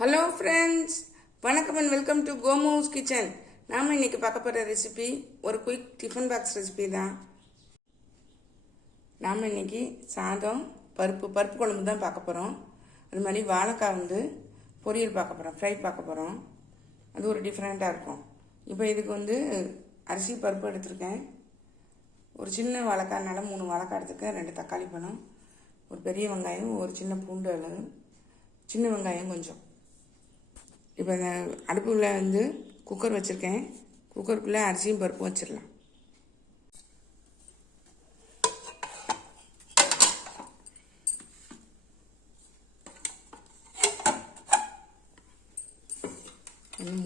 Hello friends, வணக்கம் and welcome to கோமோஸ் kitchen. நாம் இன்னைக்கு பார்க்க போகிற ரெசிபி ஒரு குயிக் டிஃபன் பாக்ஸ் ரெசிபி தான். நாம் இன்னைக்கு சாதம் பருப்பு குழம்பு தான் பார்க்க போகிறோம். அது மாதிரி வாழைக்காய் பொரியல் பார்க்க போகிறோம், ஃப்ரை பார்க்க போகிறோம். அது ஒரு டிஃப்ரெண்ட்டாக இருக்கும். இப்போ இதுக்கு அரிசி பருப்பு எடுத்திருக்கேன். ஒரு சின்ன வாழைக்காய்னால 3 வாழைக்காய் எடுத்துருக்கேன். 2 தக்காளி பழம், ஒரு பெரிய வெங்காயம், ஒரு சின்ன பூண்டு அளவு, சின்ன வெங்காயம் கொஞ்சம். இப்போ இந்த அடுப்புக்குள்ளே குக்கர் வச்சுருக்கேன். குக்கருக்குள்ளே அரிசியும் பருப்பும் வச்சிடலாம்.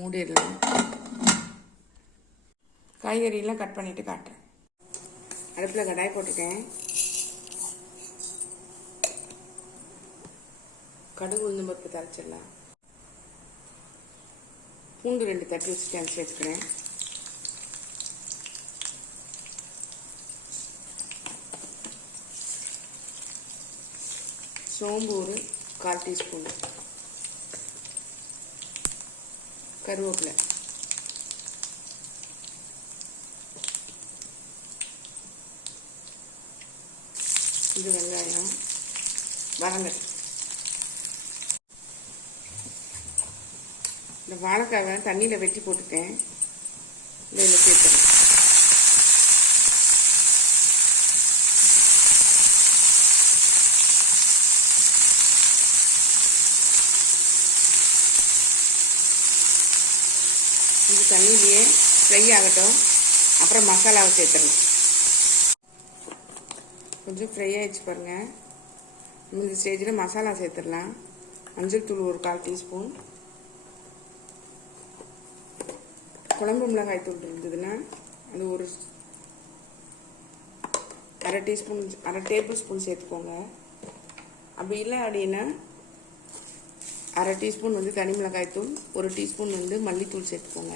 மூடிடலாம். காய்கறியெல்லாம் கட் பண்ணிவிட்டு காட்டுறேன். அடுப்பில் கடாய் போட்டிருக்கேன். கடுகு உளுந்தம் பருப்பு தாளிச்சிடலாம். பூண்டு 2 தட்டி வச்சுட்டு சேர்த்துக்கிறேன். சோம்பு ஒரு 1/4 டீஸ்பூன், கருவேப்பிலை, இது வெங்காயம், வரமிளகாய். இந்த வாழைக்காவை தண்ணியில் வெட்டி போட்டுட்டேன். இதில் சேர்த்துறேன். கொஞ்சம் தண்ணியிலேயே ஃப்ரை ஆகட்டும். அப்புறம் மசாலாவை சேர்த்துடலாம். கொஞ்சம் ஃப்ரை ஆகிடுச்சு பாருங்கள். இந்த ஸ்டேஜில் மசாலா சேர்த்துடலாம். மஞ்சள் தூள் ஒரு 1/4 டீஸ்பூன், குழம்பு மிளகாய் தூள் இருந்ததுன்னா அது ஒரு 1/2 டேபிள் ஸ்பூன் சேர்த்துக்கோங்க. அப்படி இல்லை அப்படின்னா 1/2 டீஸ்பூன் தனி மிளகாய் தூள், 1 டீஸ்பூன் மல்லித்தூள் சேர்த்துக்கோங்க.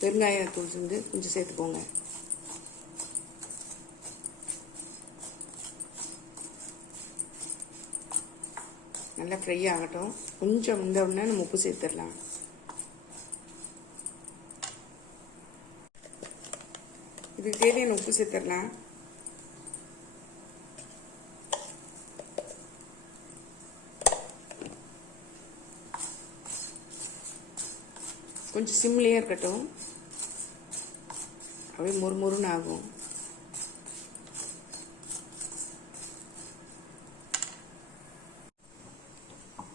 பெருங்காயத்தூள் கொஞ்சம் சேர்த்துக்கோங்க. நல்லா ஃப்ரை ஆகட்டும். கொஞ்சம் உடனே நம்ம உப்பு சேர்த்துடலாம். இதுக்கு தேவையான உப்பு சேர்த்துடலாம். கொஞ்சம் சிம்லேயே இருக்கட்டும். அப்படியே மொறுமொறுன்னு ஆகும்.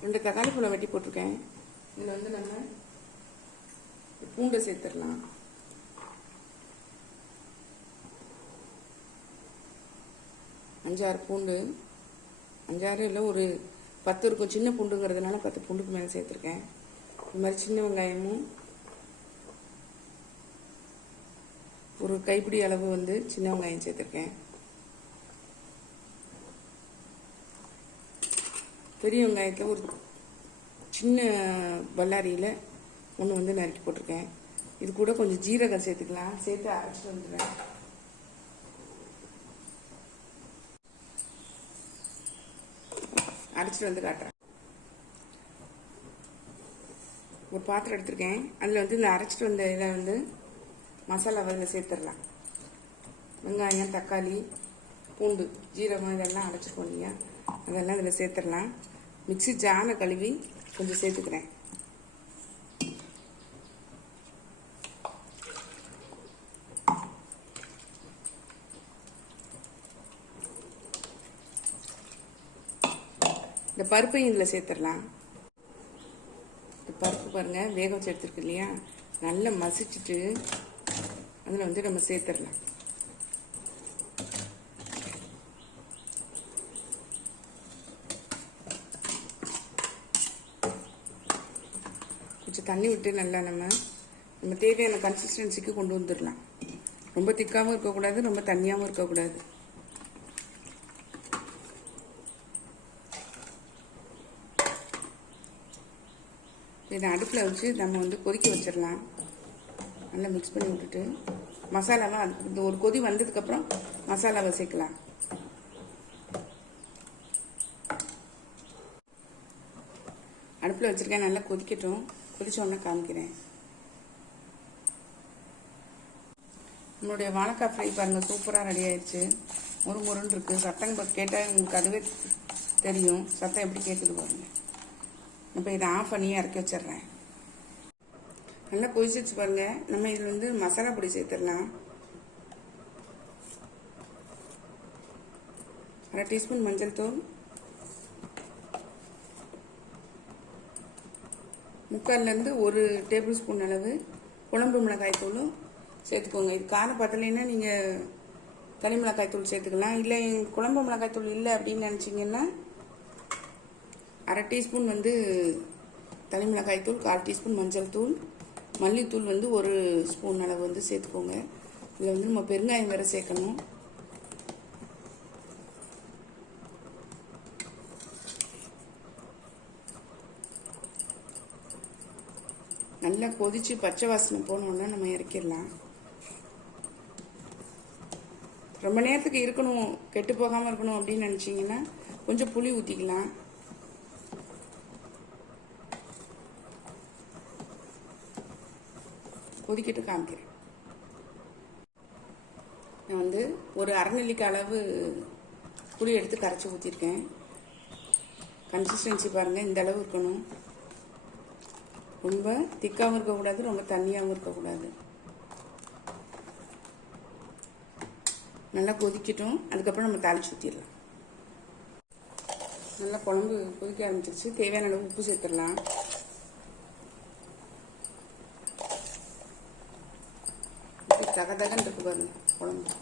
ரெண்டு தக்காளி பழம் வெட்டி போட்டிருக்கேன். இதில் நம்ம பூண்டை சேர்த்துடலாம். அஞ்சாறு பூண்டு, 5-6 இல்லை, ஒரு 10 இருக்கும். சின்ன பூண்டுங்கிறதுனால 10 பூண்டுக்கு மேலே சேர்த்துருக்கேன். இது மாதிரி சின்ன வெங்காயமும் ஒரு கைப்பிடி அளவு சின்ன வெங்காயம் சேர்த்துருக்கேன். பெரிய வெங்காயத்தில் ஒரு சின்ன பல்லாரியில் ஒன்று நறுக்கி போட்டிருக்கேன். இது கூட கொஞ்சம் ஜீரகம் சேர்த்துக்கலாம். சேர்த்து அரைச்சிட்டு வந்துடுறேன். அரைச்சிட்டு காட்டுறேன். ஒரு பாத்திரம் எடுத்திருக்கேன். அதில் இந்த அரைச்சிட்டு வந்த இதை மசாலாவை இதில் சேர்த்துடலாம். வெங்காயம், தக்காளி, பூண்டு, ஜீரகம் இதெல்லாம் அரைச்சிருக்கோம் இல்லையா, அதெல்லாம் இதில் சேர்த்துடலாம். மிக்ஸி ஜானை கழுவி கொஞ்சம் சேர்த்துக்கிறேன். இந்த பருப்பையும் இதில் சேர்த்துடலாம். இந்த பருப்பு பாருங்கள், வேக வச்சு எடுத்துருக்கு இல்லையா, நல்லா மசிச்சுட்டு அதில் நம்ம சேர்த்துடலாம். கொஞ்சம் தண்ணி விட்டு நல்லா நம்ம தேவையான கன்சிஸ்டன்சிக்கு கொண்டு வந்துடலாம். ரொம்ப திக்காகவும் இருக்கக்கூடாது, ரொம்ப தண்ணியாகவும் இருக்கக்கூடாது. இதை அடுப்பில் வச்சு நம்ம கொதிக்க வச்சிடலாம். நல்லா மிக்ஸ் பண்ணி விட்டுட்டு மசாலாவை அதுக்கு ஒரு கொதி வந்ததுக்கப்புறம் மசாலாவை சேர்க்கலாம். அடுப்பில் வச்சுருக்கேன், நல்லா கொதிக்கட்டும். கொதிச்ச உடனே காமிக்கிறேன். நம்மளுடைய வாழைக்காய் ஃப்ரை பாருங்கள், சூப்பராக ரெடி ஆயிடுச்சு. முறுமுறுன்னு இருக்குது. சத்தம் கேட்டால் உங்களுக்கு அதுவே தெரியும், சத்தம் எப்படி கேட்குது பாருங்கள். இப்போ இதை ஆஃப் பண்ணி இறக்கி வச்சிடுறேன். நல்லா கொதிச்சிச்சு பாருங்கள். நம்ம இதில் வந்து மசாலா பொடி சேர்த்துடலாம். 1/2 டீஸ்பூன் மஞ்சள் தூள், 3/4 1 டேபிள் ஸ்பூன் அளவு குழம்பு மிளகாய் தூளும் சேர்த்துக்கோங்க. இது காரம் பத்தலைன்னா நீங்கள் தனி மிளகாய் தூள் சேர்த்துக்கலாம். இல்லை குழம்பு மிளகாய் தூள் இல்லை அப்படின்னு நினச்சிங்கன்னா 1/2 டீஸ்பூன் வந்து தனி மிளகாய் தூள், 1/4 டீஸ்பூன் மஞ்சள் தூள், மல்லித்தூள் வந்து 1 ஸ்பூன் அளவு வந்து சேர்த்துக்கோங்க. இதில் வந்து நம்ம பெருங்காயம் வேறு சேர்க்கணும். நல்லா கொதிச்சு பச்சை வாசனை போனோன்னா நம்ம இறக்கிடலாம். ரொம்ப நேரத்துக்கு இருக்கணும், கெட்டு போகாமல் இருக்கணும் அப்படின்னு நினச்சிங்கன்னா கொஞ்சம் புளி ஊற்றிக்கலாம். கொதிக்கிட்டு காமிக்கிறேன். நான் வந்து ஒரு 1/2 நெல்லிக்காய் அளவு புளி எடுத்து கரைச்சி ஊற்றிருக்கேன். கன்சிஸ்டன்சி பாருங்கள், இந்த அளவு இருக்கணும். ரொம்ப திக்காகவும் இருக்கக்கூடாது, ரொம்ப தண்ணியாகவும் இருக்கக்கூடாது. நல்லா கொதிக்கட்டும். அதுக்கப்புறம் நம்ம தாளிச்சு ஊற்றிடலாம். நல்லா குழம்பு கொதிக்க ஆரம்பிச்சிருச்சு. தேவையான அளவு உப்பு சேர்த்துடலாம். தகதகன்னு இருக்கு பாருங்க குழம்பு.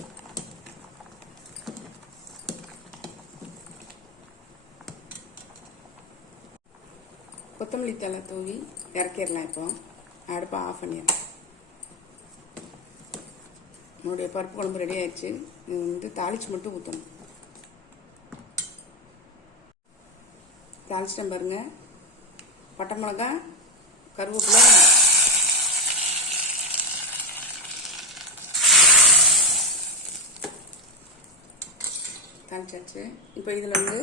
கொத்தமல்லி தழை தூவி இறக்கிடலாம். இப்போ அடுப்பை ஆஃப் பண்ணிடலாம். நம்மளுடைய பருப்பு குழம்பு ரெடி ஆயிடுச்சு. இது வந்து தாளிச்சு மட்டும் ஊற்றணும். தாளிச்சிட்டேன் பாருங்க. பட்டை மிளகா, கருவேப்பிலை, தாளிச்சாச்சு. இப்போ இதில் வந்து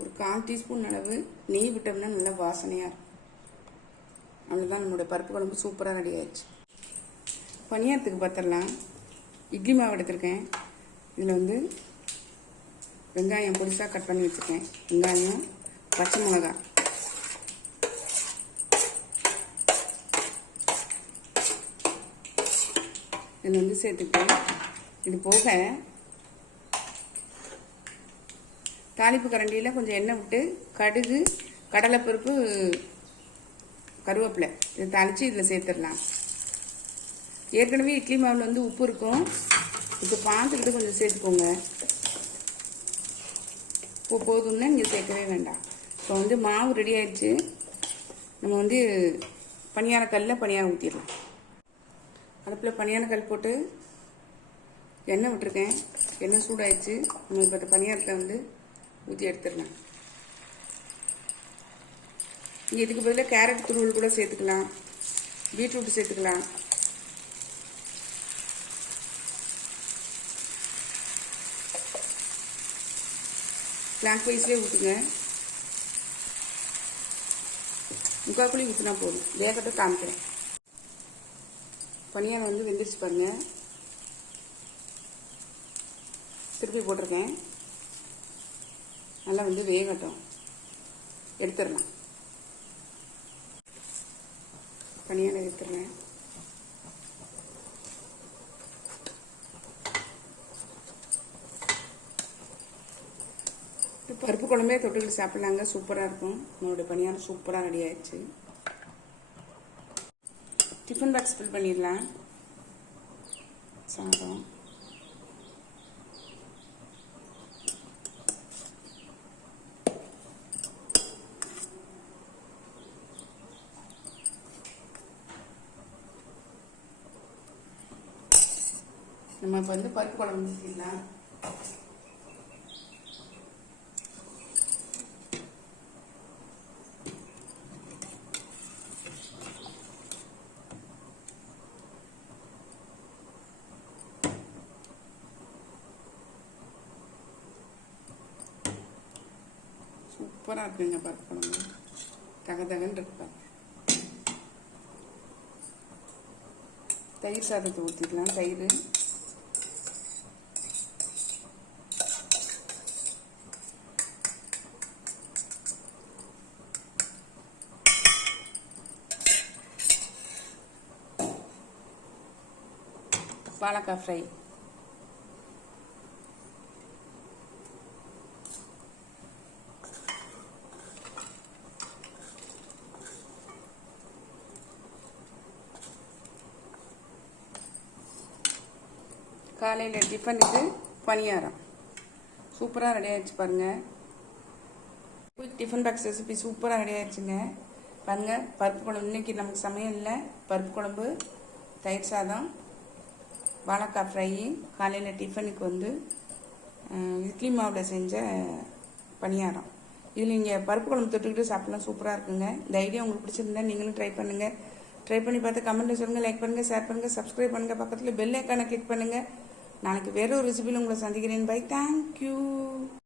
ஒரு 1/4 டீஸ்பூன் அளவு நெய் விட்டோம்னா நல்லா வாசனையாக இருக்கும். அவ்வளோதான், நம்மளுடைய பருப்பு குழம்பு சூப்பராக ரெடி ஆயிடுச்சு. பணியாரத்துக்கு பார்த்துடலாம். இட்லி மாவு எடுத்திருக்கேன். இதில் வந்து வெங்காயம் பொடிசாக கட் பண்ணி வச்சுருக்கேன். வெங்காயம், பச்சை மிளகாய், இதில் வந்து சேர்த்துக்கிட்டேன். இது போக தாளிப்பு கரண்டியில் கொஞ்சம் எண்ணெய் விட்டு கடுகு, கடலைப்பருப்பு, கருவேப்பிலை இதை தாளித்து இதில் சேர்த்துடலாம். ஏற்கனவே இட்லி மாவில் வந்து உப்பு இருக்கும். இப்போ பார்த்துக்கிட்டு கொஞ்சம் சேர்த்துக்கோங்க. உப்பு போதும்னா நீங்கள் சேர்க்கவே வேண்டாம். இப்போ வந்து மாவு ரெடி ஆயிடுச்சு. நம்ம வந்து பணியாரக்கல்லில் பணியாரம் ஊற்றிடலாம். அடுப்பில் பணியாரக்கல் போட்டு எண்ணெய் விட்டுருக்கேன். எண்ணெய் சூடாயிடுச்சு. நம்ம இப்போ பணியாரத்தை வந்து ஊற்றி எடுத்துடலாம். நீங்கள் இதுக்கு பதிலாக கேரட் துருவல் கூட சேர்த்துக்கலாம், பீட்ரூட் சேர்த்துக்கலாம். கிளாக் வைஸ்லேயே ஊற்றுங்க. 3/4 குழி ஊற்றினா போதும். வேகத்தை காமிக்கிறேன். பனியாரம் வந்து வெந்துருச்சு பாருங்க. திருப்பி போட்டிருக்கேன். நல்லா வந்து வேகட்டும், எடுத்துடலாம். பனியாரம் எடுத்துடுறேன். பருப்பு குழம்பே தொட்டுக்கிட்டு சாப்பிட்லாங்க, சூப்பராக இருக்கும். நம்மளுடைய பனியாரம் சூப்பராக ரெடி ஆயிடுச்சு. டிஃபன் பாக்ஸ் ஃபில் பண்ணிடலாம். சாதம், நம்ம இப்போ வந்து பருப்பு குழம்பு ஊற்றிடலாம். சூப்பராக இருக்குங்க பருப்பு குழம்பு. தகன்னு இருக்கு பாருங்க. தயிர் சாதத்தை ஊற்றிக்கலாம். தயிர் வாழைக்காய் ஃப்ரை. காலையில் டிஃபனுக்கு பணியாரம் சூப்பராக ரெடி ஆகிடுச்சு பாருங்கள். குயிக் டிஃபன் பாக்ஸ் ரெசிபி சூப்பராக ரெடி ஆகிடுச்சுங்க பாருங்கள். பருப்பு குழம்பு இன்றைக்கி நமக்கு சமையலில் பருப்பு குழம்பு, தயிர் சாதம், வாழைக்காய் ஃப்ரை. காலையில் டிஃபனுக்கு வந்து இட்லி மாவில் செஞ்ச பணியாரம். இதில் நீங்கள் பருப்பு குழம்பு தொட்டுக்கிட்டு சாப்பிட்லாம். சூப்பராக இருக்குங்க. இந்த ஐடியா உங்களுக்கு பிடிச்சிருந்தா நீங்களும் ட்ரை பண்ணுங்கள். ட்ரை பண்ணி பார்த்து கமெண்ட்டில் சொல்லுங்கள், லைக் பண்ணுங்கள், ஷேர் பண்ணுங்கள், சப்ஸ்கிரைப் பண்ணுங்கள், பக்கத்தில் பெல் ஐக்கானை கிளிக் பண்ணுங்கள். நாளைக்கு வேற ஒரு ரெசிபியில் உங்களை சந்திக்கிறேன். பை. தேங்க்யூ.